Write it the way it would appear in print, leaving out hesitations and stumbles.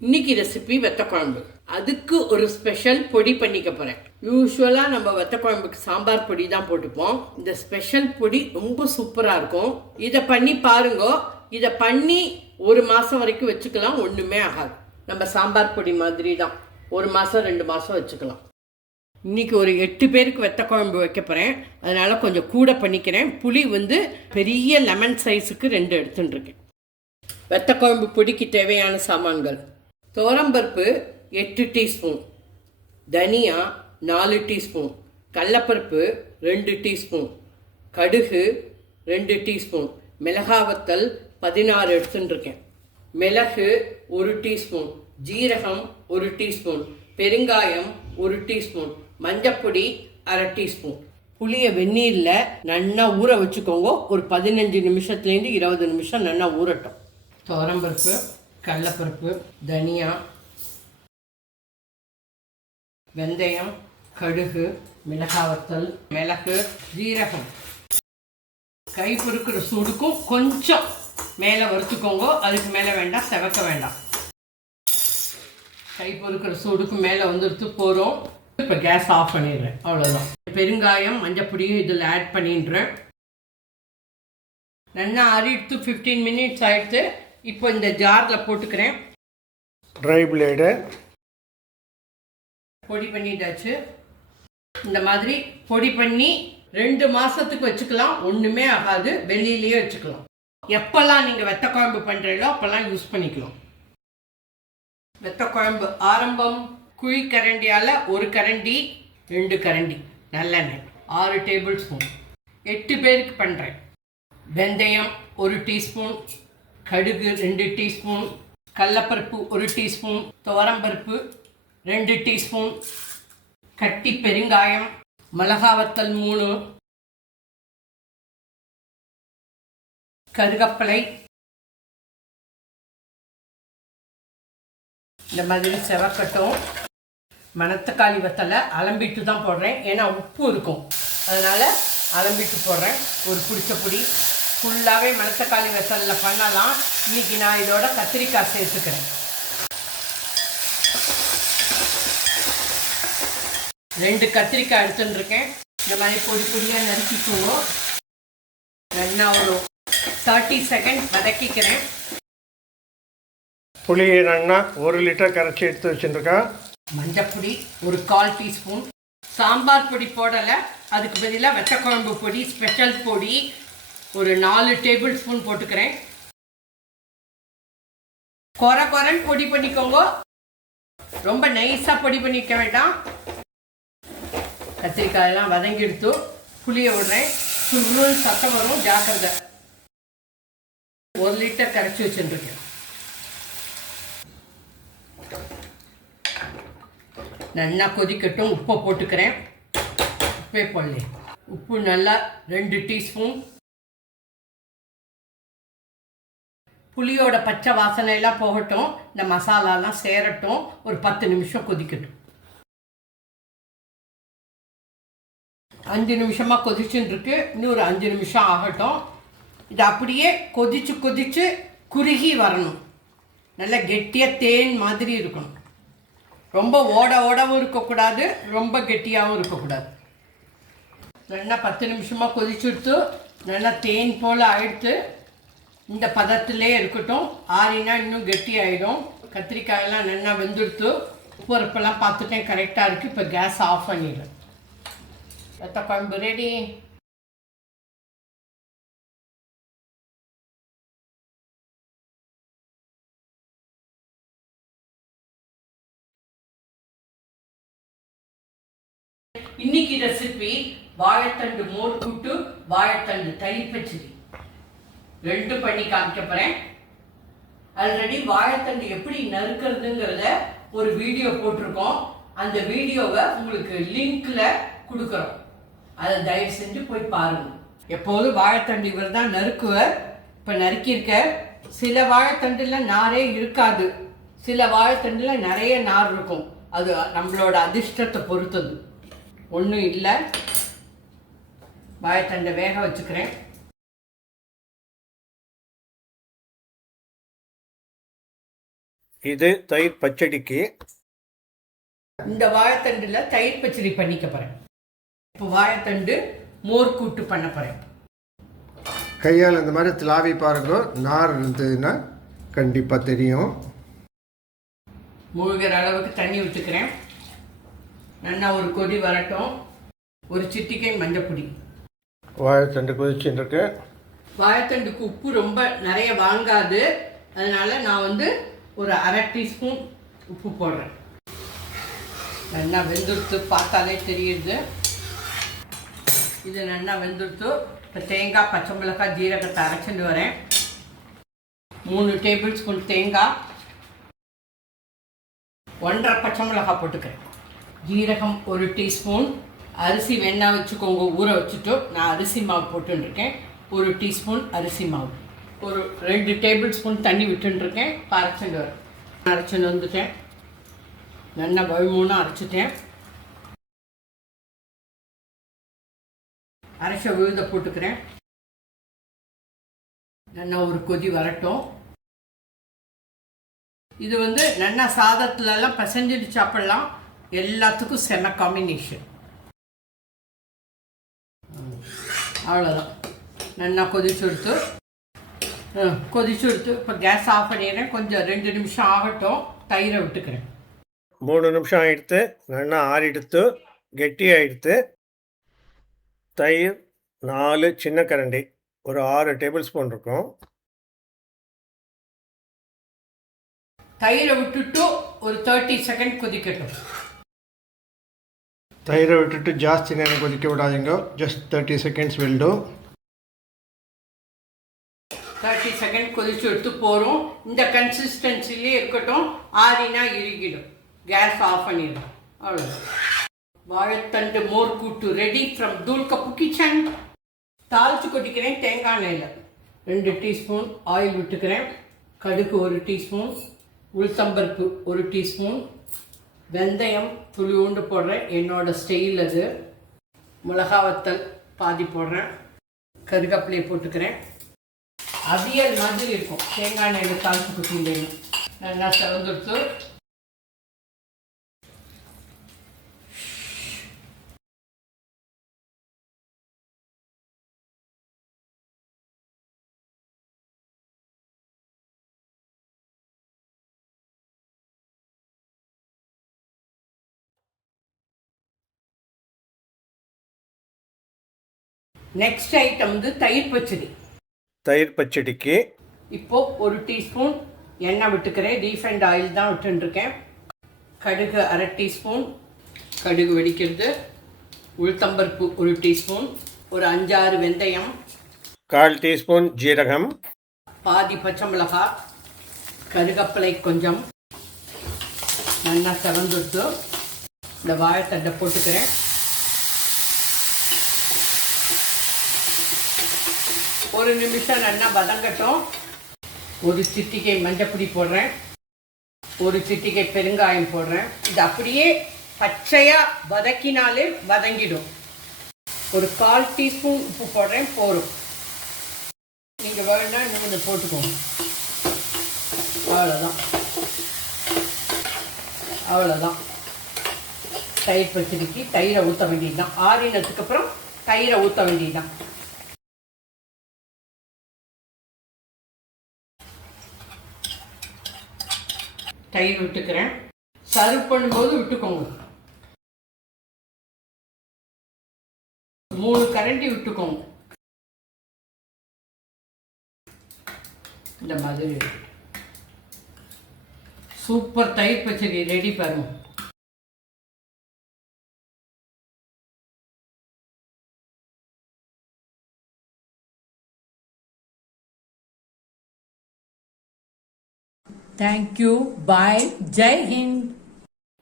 இன்னைக்கு ரெசிபி வெத்த குழம்பு. அதுக்கு ஒரு ஸ்பெஷல் பொடி பண்ணிக்க போறேன். யூஸ்வலா நம்ம வெத்த குழம்புக்கு சாம்பார் பொடி தான் போட்டுப்போம். இந்த ஸ்பெஷல் பொடி ரொம்ப சூப்பரா இருக்கும். இதை பண்ணி பாருங்க. இதை பண்ணி ஒரு மாசம் வரைக்கும் வச்சுக்கலாம், ஒண்ணுமே ஆகாது. நம்ம சாம்பார் பொடி மாதிரி தான், ஒரு மாசம் 2 மாசம் வச்சுக்கலாம். இன்னைக்கு ஒரு 8 பேருக்கு வெத்த குழம்பு வைக்க போறேன். அதனால கொஞ்சம் கூட பண்ணிக்கிறேன். புளி பெரிய லெமன் சைஸுக்கு 2 எடுத்துட்டு இருக்கேன். வெத்த குழம்பு பொடிக்கு தேவையான சாமான்கள்: துவரம்பருப்பு 8 டீஸ்பூன், தனியா 4 டீஸ்பூன், கடலப்பருப்பு 2 டீஸ்பூன், கடுகு 2 டீஸ்பூன், மிளகாவத்தல் 16 எடுத்துட்டுருக்கேன், மிளகு 1 டீஸ்பூன், ஜீரகம் 1 டீஸ்பூன், பெருங்காயம் 1 டீஸ்பூன், மஞ்சப்பொடி 1/2 டீஸ்பூன். புளியை வெந்நீரில் நல்லா ஊற வச்சுக்கோங்க. ஒரு 15 நிமிஷத்துலேருந்து 20 நிமிஷம் நல்லா ஊறட்டும். துவரம்பருப்பு, கடலப்பருப்பு, தனியா, வெந்தயம், கடுகு, மிளகாவத்தல், மிளகு, ஜீரகம் கை பொறுக்கிற சூடுக்கும் கொஞ்சம் மேலே வறுத்துக்கோங்க. அதுக்கு மேலே வேண்டாம், செவக்க வேண்டாம். கை பொறுக்கிற சூடுக்கும் மேலே வந்துடுத்து போகிறோம். இப்போ கேஸ் ஆஃப் பண்ணிடுறேன், அவ்வளோதான். பெருங்காயம், மஞ்சப்பொடியும் இதில் ஆட் பண்ணிடுறேன். நல்லா ஆறிடுத்து 15 மினிட்ஸ் ஆகிடுத்து. இப்போ இந்த ஜாரில் போட்டுக்கிறேன். ட்ரை பிளேடு பொடி பண்ணிட்டாச்சு. இந்த மாதிரி பொடி பண்ணி 2 மாதத்துக்கு வச்சுக்கலாம், ஒன்றுமே ஆகாது. வெளியிலேயே வச்சுக்கலாம். எப்போல்லாம் நீங்கள் வெத்த குழம்பு பண்ணுறீங்களோ அப்போல்லாம் யூஸ் பண்ணிக்கலாம். வெத்த குழம்பு ஆரம்பம்: குழி கரண்டியால் 1 கரண்டி, 2 கரண்டி நல்லெண்ணெய், 6 டேபிள் ஸ்பூன். 8 பேருக்கு பண்ணுறேன். வெந்தயம் 1 டீஸ்பூன், கடுகு 2 டீஸ்பூன், கடலப்பருப்பு 1 டீஸ்பூன், துவரம்பருப்பு 2 டீஸ்பூன், கட்டி பெருங்காயம், மிளகாவத்தல் 3, கருகப்பலை. இந்த மாதிரி செவக்கட்டும். மணத்தக்காளி வத்தலை அலம்பிட்டு தான் போடுறேன், ஏன்னா உப்பு இருக்கும், அதனால் அலம்பிட்டு போடுறேன். ஒரு பிடிச்ச பொடி ஃபுல்லாகவே மணத்தக்காளி வத்தலில் பண்ணலாம். இன்றைக்கி நான் இதோட கத்திரிக்காய் சேர்த்துக்கிறேன். 2 கத்திரிக்காய் எடுத்துட்டுருக்கேன். இந்த மாதிரி பொடி பொடியாக நறுக்கிக்குவோம். நல்லா ஒரு 30 செகண்ட் வதக்கிக்கிறேன். புளியை நல்லா 1 லிட்டர் கரைச்சி எடுத்து வச்சுருக்கா. மஞ்சப்பொடி ஒரு 1/4 டீஸ்பூன். சாம்பார் பொடி போடலை, அதுக்கு பதிலாக வெத்த குழம்பு பொடி, ஸ்பெஷல் பொடி ஒரு 4 டேபிள் ஸ்பூன் போட்டுக்கிறேன். கொரன்னு பொடி பண்ணிக்கோங்க, ரொம்ப நைஸாக பொடி பண்ணிக்க வேண்டாம். கத்திரிக்காயெல்லாம் வதங்கி எடுத்து புளியை விடுறேன். சுருள் சத்தம் வரும், ஜாக்கிரதை. 1 லிட்டர் கரைச்சி வச்சுருக்கேன். நல்லா கொதிக்கட்டும். உப்பை போட்டுக்கிறேன். உப்பே போடல. உப்பு நல்லா 2 டீஸ்பூன். புளியோட பச்சை வாசனையெல்லாம் போகட்டும், இந்த மசாலாலாம் சேரட்டும். ஒரு 10 நிமிஷம் கொதிக்கட்டும். 5 நிமிஷமாக கொதிச்சுன்னு இருக்கு. இன்னும் ஒரு 5 நிமிஷம் ஆகட்டும். இது அப்படியே கொதிச்சு குறுகி வரணும். நல்லா கெட்டியாக தேன் மாதிரி இருக்கணும். ரொம்ப ஓடவும் இருக்கக்கூடாது, ரொம்ப கெட்டியாகவும் இருக்கக்கூடாது. நல்லா 10 நிமிஷமாக கொதிச்சுடுத்து நல்லா தேன் போல் ஆயிடுத்து. இந்த பதத்திலே இருக்கட்டும். ஆறினா இன்னும் கெட்டி ஆகிடும். கத்திரிக்காயெல்லாம் நல்லா வெந்துடுத்து. உப்புரப்பெல்லாம் பார்த்துட்டேன், கரெக்டாக இருக்குது. இப்போ கேஸ் ஆஃப் பண்ணிடுறேன். வெத்த குழம்பு ரெடி. இன்னைக்கு ரெசிபி வாழைத்தண்டு மோர் கூட்டு, வாழைத்தண்டு தயிர் பச்சடி 2 பண்ணி காமிக்க போறேன். ஆல்ரெடி வாழைத்தண்டு எப்படி நறுக்கிறதுங்கிறத ஒரு வீடியோ போட்டிருக்கோம். அந்த வீடியோவை உங்களுக்கு லிங்க்ல கொடுக்குறோம். அதை தயவு செஞ்சு போய் பாருங்க. எப்போதும் வாழைத்தண்டு இவர் தான் நறுக்குவர். இப்போ நறுக்கியிருக்க. சில வாழைத்தண்டுல நாரே இருக்காது, சில வாழைத்தண்டுல நிறைய நார் இருக்கும். அது நம்மளோட அதிர்ஷ்டத்தை பொறுத்தது. ஒன்றும் இல்லை. வாழைத்தண்டை வேக வச்சுக்கிறேன். இது தயிர் பச்சடிக்கு. இந்த வாழைத்தண்டில் தயிர் பச்சடி பண்ணிக்க போகிறேன். இப்போ வாழைத்தண்டு மோர் கூட்டு பண்ண போகிறேன். கையால் இந்த மாதிரி திலாவி பாருங்க, நார் இருந்ததுன்னா கண்டிப்பாக தெரியும். மூழ்கிற அளவுக்கு தண்ணி ஊற்றிக்கிறேன். நல்லா ஒரு கொதி வரட்டும். ஒரு சிட்டிகை மஞ்சப்பொடி. வாழைத்தண்டு கொதிச்சுட்டு இருக்கு. வாழைத்தண்டுக்கு உப்பு ரொம்ப நிறைய வாங்காது, அதனால் நான் ஒரு அரை டீஸ்பூன் உப்பு போடுறேன். நல்லா வெந்துடுத்து, பார்த்தாலே தெரியுது. இது நல்லா வெந்துடுத்து. இப்போ தேங்காய், பச்சை மிளகாய், ஜீரகத்தை அரைச்சிட்டு வரேன். 3 டேபிள் ஸ்பூன் தேங்காய், 1.5 பச்சை மிளகாய் போட்டுக்கிறேன். ஜீரகம் 1 டீஸ்பூன். அரிசி வேணா வச்சுக்கோங்க, ஊற வச்சுட்டு. நான் அரிசி மாவு போட்டுருக்கேன். 1 டீஸ்பூன் அரிசி மாவு. ஒரு 2 டேபிள் ஸ்பூன் தண்ணி விட்டுருக்கேன். அரைச்சிட்டு வரேன். அரைச்சிட்டு வந்துட்டேன். நல்லா வழுமூணாக அரைச்சிட்டேன். அரைச்ச விழுத போட்டுக்கிறேன். நல்லா ஒரு கொதி வரட்டும். இது நல்லா சாதத்துலலாம் பசஞ்சிட்டு சாப்பிடலாம். எல்லாத்துக்கும் செம காம்பினேஷன். அவ்வளோதான். நல்லா கொதிச்சு எடுத்து இப்போ கேஸ் ஆஃப் பண்ணிடுறேன். கொஞ்சம் 2 நிமிஷம் ஆகட்டும். தயிரை விட்டுக்கிறேன். 3 நிமிஷம் ஆகிடுத்து. நல்லா ஆறிடுத்து, கெட்டி ஆகிடுத்து. தயிர் 4 சின்ன கரண்டி, ஒரு 6 டேபிள் ஸ்பூன் இருக்கும். தயிரை விட்டுட்டு ஒரு 30 செகண்ட் கொதிக்கட்டும். தயிரை விட்டுட்டு ஜாஸ்தி நேரம் கொதிக்க விடாதீங்க. Just 30 seconds will do. 30 second கொதிச்சு எடுத்து போகிறோம். இந்த கன்சிஸ்டன்சிலே இருக்கட்டும். ஆறினா இறுகிடும். கேஸ் ஆஃப் பண்ணிடும். அவ்வளோதான். வாழைத்தண்டு மோர் கூட்டு ரெடி ஃப்ரம் தூள் கப்பு கிச்சன். தாளித்து கொட்டிக்கிறேன். தேங்காய் எண்ணெயில் 2 டீஸ்பூன் ஆயில் விட்டுக்கிறேன். கடுகு 1 டீஸ்பூன், உளுத்தம்பருப்பு 1 டீஸ்பூன், வெந்தயம் துளியூண்டு போடுறேன். என்னோட ஸ்டைல் அது. மிளகா வத்தல் பாதி போடுறேன். கருவேப்பிலையை போட்டுக்கிறேன். அவியல் மாதிரி இருக்கும் தேங்காய் எண்ணெயில் தாளித்து கொட்டிலேன்னு. நல்லா செவந்துடுத்து. நெக்ஸ்ட் ஐட்டம் தயிர் பச்சடி. தயிர் பச்சடிக்கு இப்போது 1 டீஸ்பூன் எண்ணெய் விட்டுக்கிறேன். ரீஃபைண்ட் ஆயில் தான் விட்டுருக்கேன். கடுகு 1/2 டீஸ்பூன். கடுகு வெடிக்கிறது. உளுத்தம்பருப்பு 1 டீஸ்பூன், ஒரு 5-6 வெந்தயம், 1/4 டீஸ்பூன் ஜீரகம், பாதி பச்சை மிளகாய், கருவேப்பிலை கொஞ்சம். நல்லா செவந்துட்டு இந்த வாழைத்தண்டை போட்டுக்கிறேன். ஒரு நிமிஷம் நல்லா வதங்கட்டும். ஒரு சிட்டிகை மஞ்சப்பொடி போடுறேன். ஒரு சிட்டிகை பெருங்காயம் போடுறேன். இது அப்படியே பச்சையாக வதக்கினாலே வதங்கிடும். ஒரு 1/4 டீஸ்பூன் உப்பு போடுறேன். போரும். நீங்கள் வேணும்னா இன்னும் போட்டுக்கோங்க. அவ்வளோதான். தயிர் பச்சடிக்கு தயிரை ஊற்ற வேண்டியது தான். ஆறினதுக்கு அப்புறம் தயிரை ஊற்ற வேண்டியது தான். தயிர் விட்டுக்கிறேன். சர்வ் பண்ணும்போது விட்டுக்கோங்க. 3 கரண்டி விட்டுக்கோங்க. இந்த மாதிரி சூப்பர் தயிர் பச்சடி ரெடி பாருங்க. Thank you. Bye. Jai Hind.